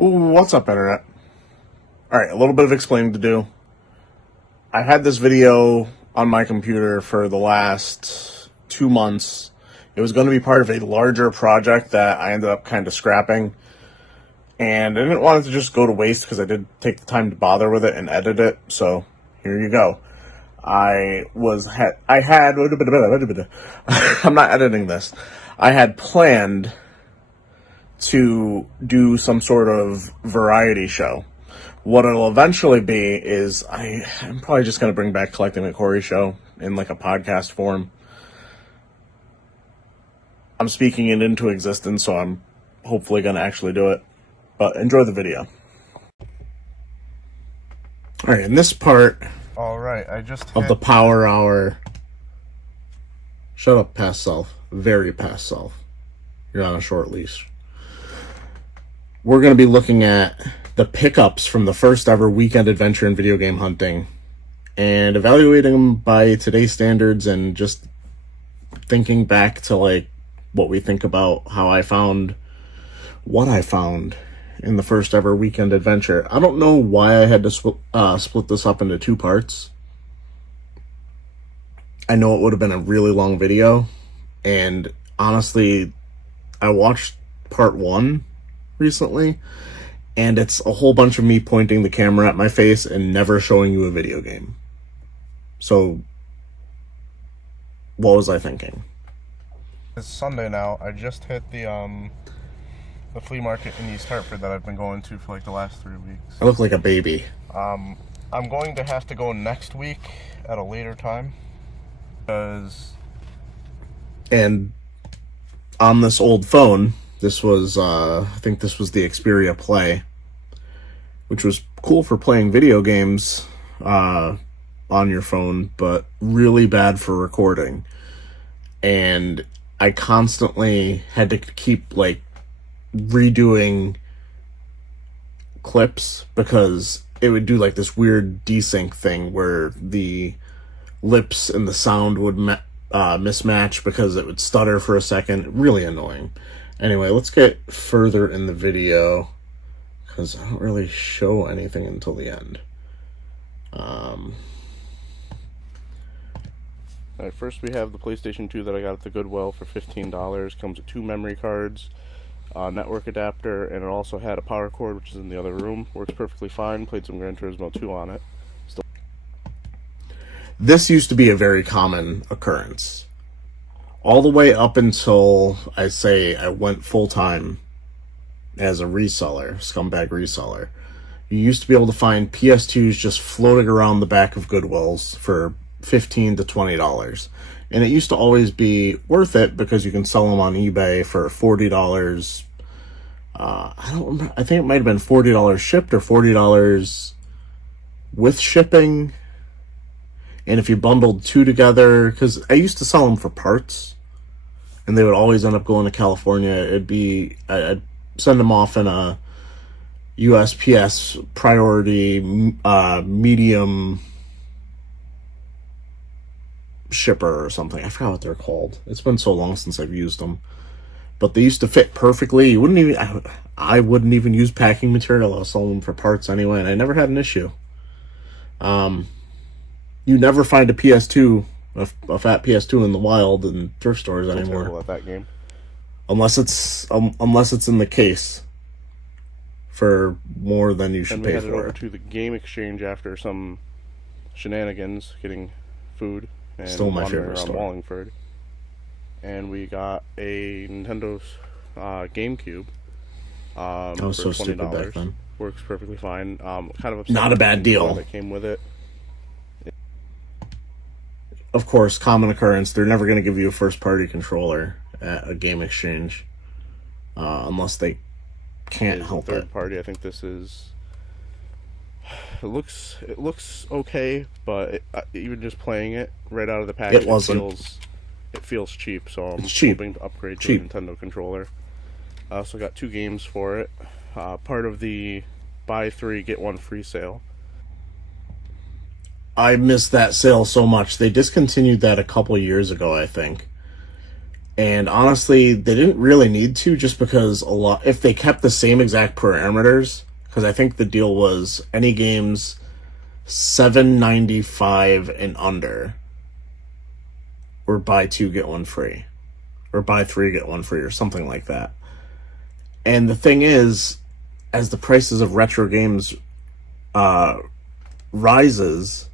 What's up, Internet? Alright, a little bit of explaining to do. I had this video on my computer for the last 2 months. It was going to be part of a larger project that I ended up kind of scrapping. And I didn't want it to just go to waste because I did take the time to bother with it and edit it. So, here you go. I'm not editing this. I had planned to do some sort of variety show. What it'll eventually be is I'm probably just going to bring back Collecting the Cory show in like a podcast form. I'm speaking it into existence, so I'm hopefully going to actually do it. But enjoy the video. Alright, in this part of the Power Hour... Shut up, past self. Very past self. You're on a short leash. We're going to be looking at the pickups from the first ever weekend adventure in video game hunting and evaluating them by today's standards and just thinking back to like what we think about how I found what I found in the first ever weekend adventure. I don't know why I had to split this up into 2 parts. I know it would have been a really long video, and honestly, I watched part 1 recently, and it's a whole bunch of me pointing the camera at my face and never showing you a video game. So, what was I thinking? It's Sunday now. I just hit the flea market in East Hartford that I've been going to for like the last 3 weeks. I look like a baby. I'm going to have to go next week at a later time and on this old phone, this was, I think this was the Xperia Play, which was cool for playing video games on your phone, but really bad for recording. And I constantly had to keep, like, redoing clips because it would do, like, this weird desync thing where the lips and the sound would mismatch because it would stutter for a second. Really annoying. Anyway, let's get further in the video because I don't really show anything until the end. Alright, first we have the PlayStation 2 that I got at the Goodwill for $15. Comes with 2 memory cards, network adapter, and it also had a power cord, which is in the other room. Works perfectly fine. Played some Gran Turismo 2 on it. This used to be a very common occurrence. All the way up until, I say, I went full-time as a reseller, scumbag reseller. You used to be able to find PS2s just floating around the back of Goodwills for $15 to $20. And it used to always be worth it because you can sell them on eBay for $40. I don't remember. I think it might have been $40 shipped or $40 with shipping. And if you bundled 2 together, because I used to sell them for parts, and they would always end up going to California. I'd send them off in a USPS priority medium shipper or something. I forgot what they're called. It's been so long since I've used them. But they used to fit perfectly. You wouldn't even, I wouldn't even use packing material. I was selling them for parts anyway, and I never had an issue. You never find a PS2, a fat PS2 in the wild in thrift stores anymore. About that game. Unless it's in the case for more than you should pay for it. And we headed over to the game exchange after some shenanigans, getting food and still my favorite store. Wallingford. And we got a Nintendo GameCube. I was so stupid back then. Works perfectly fine. Kind of upset. Not a bad deal. That came with it. Of course, common occurrence. They're never going to give you a first-party controller at a game exchange unless they can't help it. Third party. I think this is. It looks okay, but even just playing it right out of the package, it feels cheap. So I'm hoping to upgrade to a Nintendo controller. I also got 2 games for it. Part of the buy 3 get 1 free sale. I missed that sale so much. They discontinued that a couple years ago, I think. And honestly, they didn't really need to, just because if they kept the same exact parameters, because I think the deal was any games $7.95 and under, or buy two get one free, or buy three get one free, or something like that. And the thing is, as the prices of retro games rises,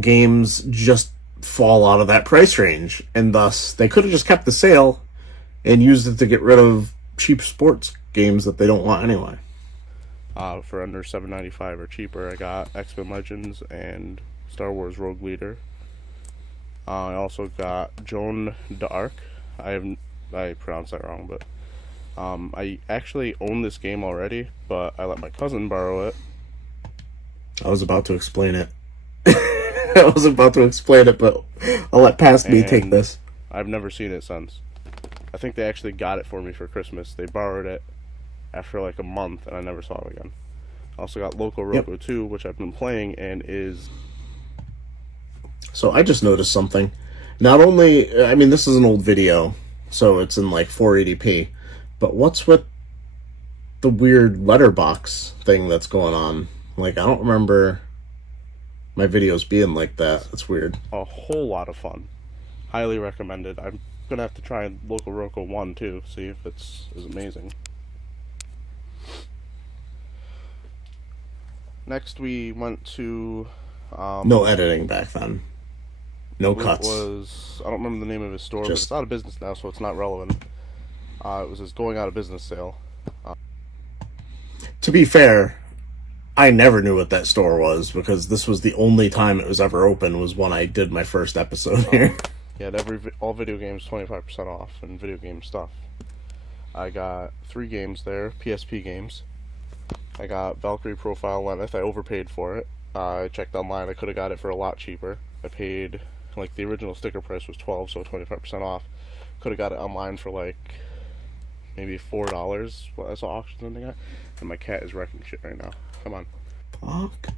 games just fall out of that price range, and thus they could have just kept the sale and used it to get rid of cheap sports games that they don't want anyway. For under $7.95 or cheaper, I got X-Men Legends and Star Wars Rogue Leader. I also got Joan d'Arc. I pronounced that wrong, but I actually own this game already, but I let my cousin borrow it. I was about to explain it. I was about to explain it, but I'll let past me take this. I've never seen it since. I think they actually got it for me for Christmas. They borrowed it after like a month, and I never saw it again. I also got Loco Roco 2, which I've been playing, and is... So I just noticed something. Not only, I mean, this is an old video, so it's in like 480p, but what's with the weird letterbox thing that's going on? Like, I don't remember my videos being like that. It's weird. A whole lot of fun. Highly recommended. I'm gonna have to try Loco Roco 1 too, see if it's as amazing. Next we went to no editing back then. No cuts. I don't remember the name of his store, but it's out of business now, so it's not relevant. It was his going out of business sale. To be fair, I never knew what that store was, because this was the only time it was ever open, was when I did my first episode here. Yeah, all video games 25% off, and video game stuff. I got 3 games there, PSP games. I got Valkyrie Profile Lenneth. I overpaid for it. I checked online. I could have got it for a lot cheaper. I paid, like, the original sticker price was $12, so 25% off. Could have got it online for, like, maybe $4. What I saw auctions and everything. And my cat is wrecking shit right now. Come on. Fuck.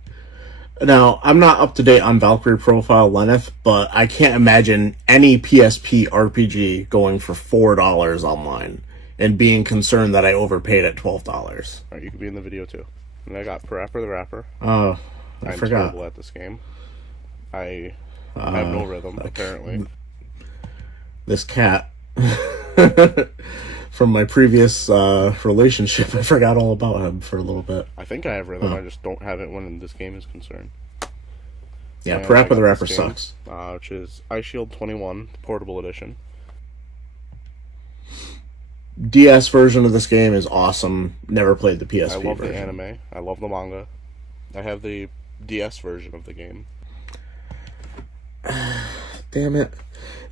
Now, I'm not up to date on Valkyrie Profile Lenneth, but I can't imagine any PSP RPG going for $4 online and being concerned that I overpaid at $12. Alright, you could be in the video too. And I got Parappa the Rapper. Oh, I I'm forgot. terrible at this game. I have no rhythm, apparently. This cat from my previous relationship, I forgot all about him for a little bit. I think I have rhythm, I just don't have it when this game is concerned. Yeah, Parappa the Rapper sucks. Which is Ice Shield 21, Portable Edition. DS version of this game is awesome. Never played the PSP version. I love the anime. I love the manga. I have the DS version of the game. Damn it.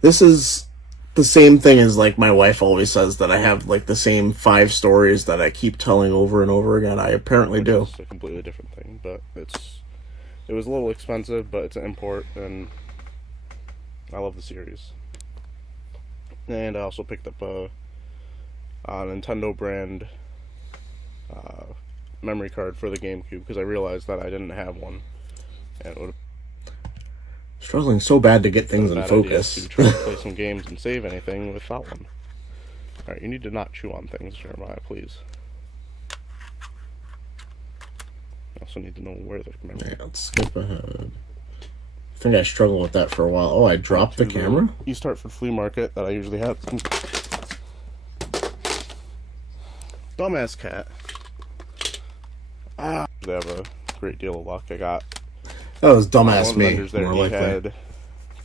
This is the same thing as, like, my wife always says, that I have, like, the same 5 stories that I keep telling over and over again. I apparently do. It's a completely different thing, but it was a little expensive, but it's an import, and I love the series. And I also picked up a Nintendo brand memory card for the GameCube, because I realized that I didn't have one, and it would struggling so bad to get things in focus. To try to play some games and save anything without one. Alright, you need to not chew on things, Jeremiah, please. I also need to know where the memory. Yeah, let's skip ahead. I think I struggled with that for a while. Oh, I dropped the camera? East Hartford Flea Market that I usually have. Dumbass cat. They have a great deal of luck. I got that was dumbass me. There. More likely. Had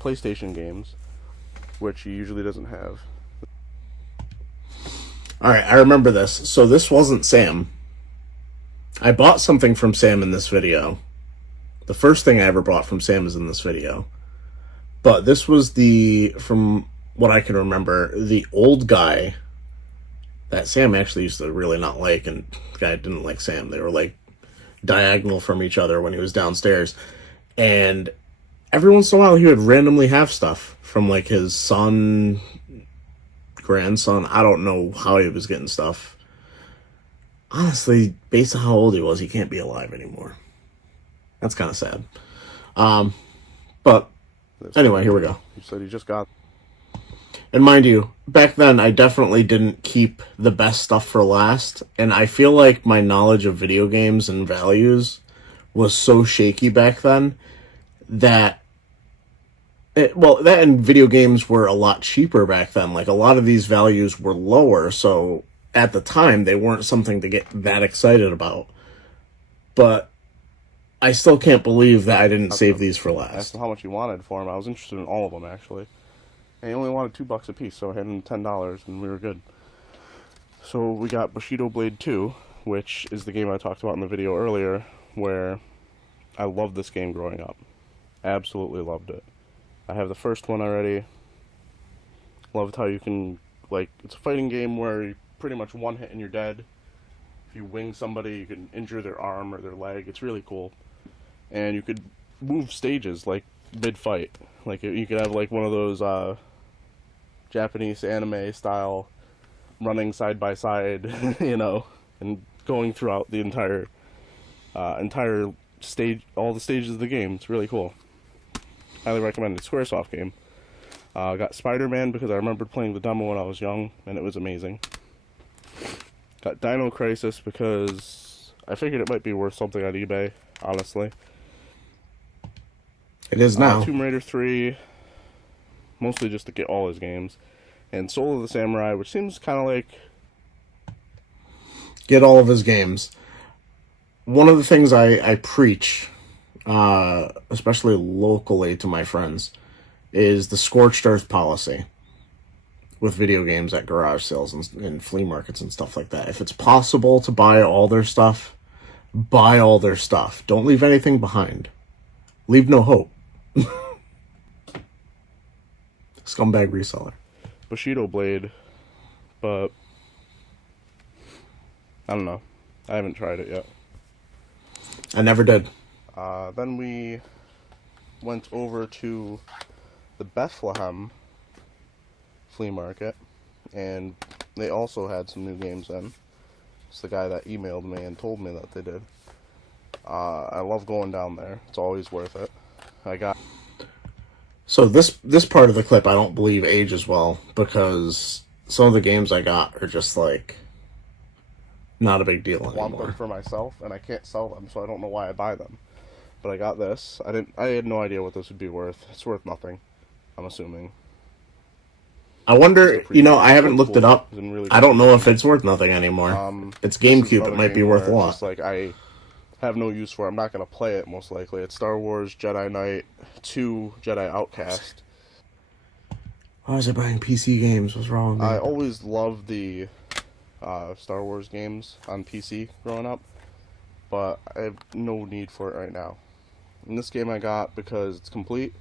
PlayStation games, which he usually doesn't have. Alright, I remember this. So this wasn't Sam. I bought something from Sam in this video. The first thing I ever bought from Sam is in this video. But this was from what I can remember, the old guy that Sam actually used to really not like, and the guy didn't like Sam. They were, like, diagonal from each other when he was downstairs. And every once in a while he would randomly have stuff from, like, his son, grandson. I don't know how he was getting stuff. Honestly, based on how old he was, he can't be alive anymore. That's kind of sad. But anyway, here we go. You said he just got... And mind you, back then I definitely didn't keep the best stuff for last, and I feel like my knowledge of video games and values was so shaky back then that that and video games were a lot cheaper back then. Like, a lot of these values were lower, so at the time they weren't something to get that excited about. But I still can't believe that I didn't save these for last. Asked him how much he wanted for them. I was interested in all of them, actually. And he only wanted $2 a piece, so I handed him $10, and we were good. So we got Bushido Blade 2, which is the game I talked about in the video earlier, where I loved this game growing up. Absolutely loved it. I have the first one already. Loved how you can, like, it's a fighting game where you pretty much one hit and you're dead. If you wing somebody, you can injure their arm or their leg. It's really cool. And you could move stages, like, mid-fight. Like, you could have, like, one of those Japanese anime style running side by side, you know, and going throughout the entire stage, all the stages of the game. It's really cool. Highly recommended. Squaresoft game. Got Spider-Man because I remembered playing the demo when I was young, and it was amazing. Got Dino Crisis because I figured it might be worth something on eBay, honestly. It is now. Tomb Raider 3, mostly just to get all his games. And Soul of the Samurai, which seems kind of like... Get all of his games. One of the things I preach, especially locally to my friends, is the scorched earth policy with video games at garage sales and flea markets and stuff like that. If it's possible to buy all their stuff, buy all their stuff. Don't leave anything behind. Leave no hope. Scumbag reseller. Bushido Blade, but I don't know. I haven't tried it yet. I never did. Then we went over to the Bethlehem flea market, and they also had some new games in. It's the guy that emailed me and told me that they did. I love going down there. It's always worth it. So this part of the clip I don't believe ages well, because some of the games I got are just like not a big deal anymore. I want them for myself, and I can't sell them, so I don't know why I buy them. But I got this. I had no idea what this would be worth. It's worth nothing, I'm assuming. I wonder, I haven't looked it up. I don't know if it's worth nothing anymore. It's GameCube. It might be worth a lot. Just like I have no use for it. I'm not going to play it, most likely. It's Star Wars Jedi Knight 2 Jedi Outcast. Why was I buying PC games? What's wrong with me? I always loved the Star Wars games on PC growing up, but I have no need for it right now. And this game I got because it's complete.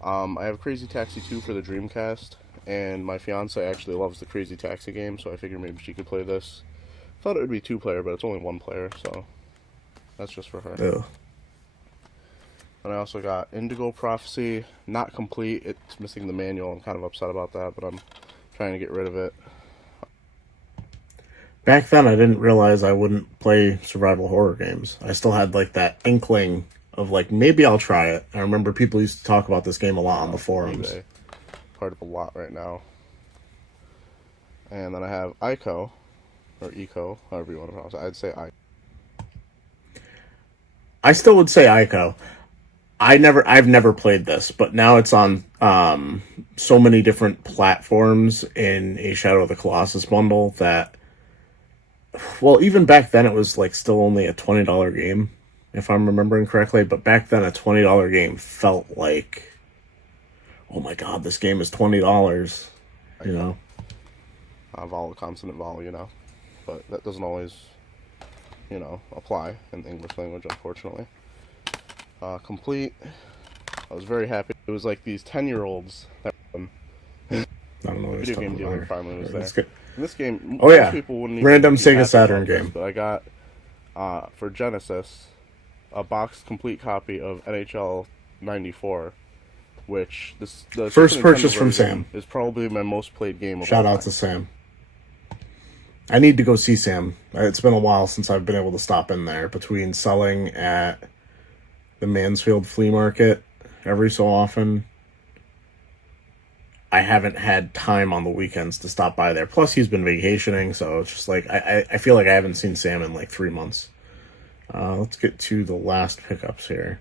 I have Crazy Taxi 2 for the Dreamcast, and my fiance actually loves the Crazy Taxi game, so I figured maybe she could play this. Thought it would be 2-player, but it's only 1-player, so that's just for her. Ew. And I also got Indigo Prophecy, not complete. It's missing the manual. I'm kind of upset about that, but I'm trying to get rid of it. Back then, I didn't realize I wouldn't play survival horror games. I still had like that inkling of like, maybe I'll try it. I remember people used to talk about this game a lot on the forums. eBay. Part of a lot right now. And then I have Ico, or Eco, however you want to pronounce it. I'd say Ico. I still would say Ico. I've never played this, but now it's on so many different platforms in a Shadow of the Colossus bundle that, well, even back then it was like still only a $20 game, if I'm remembering correctly. But back then a $20 game felt like, oh my god, this game is $20. You know, vowel, consonant, vowel, but that doesn't always, apply in the English language, unfortunately. Complete. I was very happy. It was like these 10-year-olds that I don't know what video game dealer finally was there. In this game, oh yeah, people wouldn't even random Sega Saturn game. But I got for Genesis a boxed complete copy of NHL '94, which the first purchase from Sam is probably my most played game of Shout out to Sam. I need to go see Sam. It's been a while since I've been able to stop in there, between selling at the Mansfield flea market every so often. I haven't had time on the weekends to stop by there. Plus, he's been vacationing, so it's just like I feel like I haven't seen Sam in like 3 months. Let's get to the last pickups here.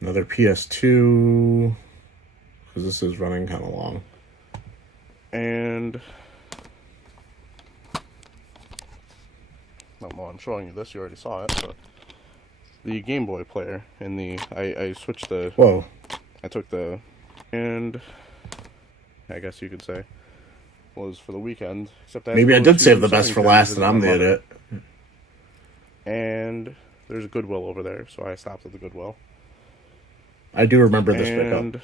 Another PS2, because this is running kind of long. And well, I'm showing you this. You already saw it, but the Game Boy player in the I switched the. Whoa! I took the, and I guess you could say was for the weekend. Except maybe I did save the best for last, and I'm the idiot. And there's a Goodwill over there, so I stopped at the Goodwill. I do remember this pickup.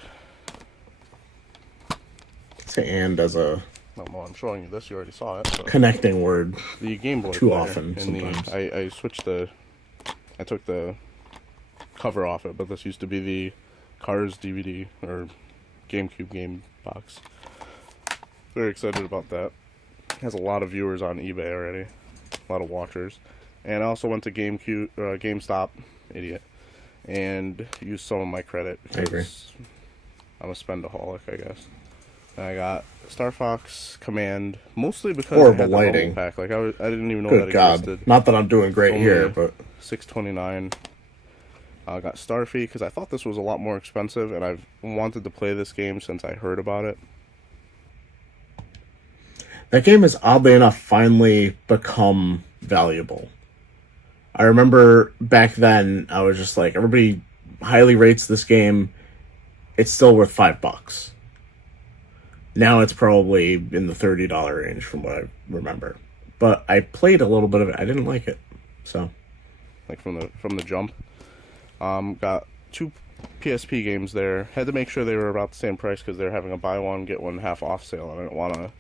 Say "and" as a. Well, I'm showing you this. You already saw it. Connecting word. The Game Boy too often. Sometimes I switched the. I took the cover off it, but this used to be the Cars DVD or GameCube game box. Very excited about that. Has a lot of viewers on eBay already, a lot of watchers, and I also went to GameStop, idiot, and used some of my credit. I agree. I'm a spendaholic, I guess. And I got Star Fox Command mostly because horrible I had the lighting pack. Like I didn't even know Good that God. existed. Not that I'm doing great here, but $6.29. I got Starfy because I thought this was a lot more expensive, and I've wanted to play this game since I heard about it. That game has oddly enough finally become valuable. I remember back then I was just like, everybody highly rates this game. It's still worth $5. Now it's probably in the $30 range from what I remember. But I played a little bit of it. I didn't like it. So, like from the jump. Got 2 PSP games there. Had to make sure they were about the same price because they're having a buy one get one half off sale, and I didn't want to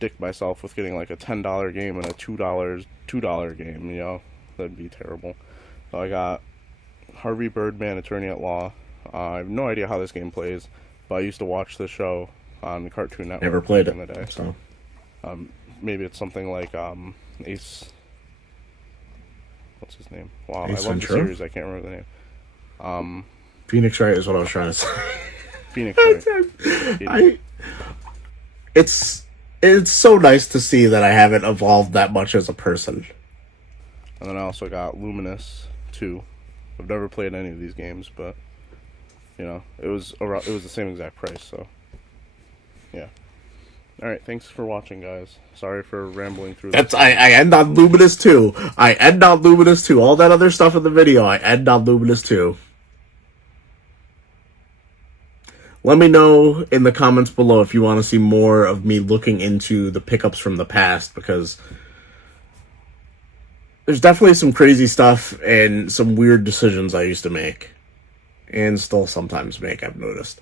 dick myself with getting like a $10 game and a $2 game. You know, that'd be terrible. So I got Harvey Birdman, Attorney at Law. I have no idea how this game plays, but I used to watch the show on Cartoon Network. Never played it in the day. So Maybe it's something like Ace. What's his name? Wow, Ace I love Ventura? the series. I can't remember the name. Phoenix Wright is what I was trying to say. Phoenix Wright. It's so nice to see that I haven't evolved that much as a person. And then I also got Luminous 2. I've never played any of these games, but you know, it was the same exact price, so yeah. Alright, thanks for watching, guys. Sorry for rambling through this. I end on Luminous 2. I end on Luminous 2. All that other stuff in the video, I end on Luminous 2. Let me know in the comments below if you want to see more of me looking into the pickups from the past, because there's definitely some crazy stuff and some weird decisions I used to make. And still sometimes make, I've noticed.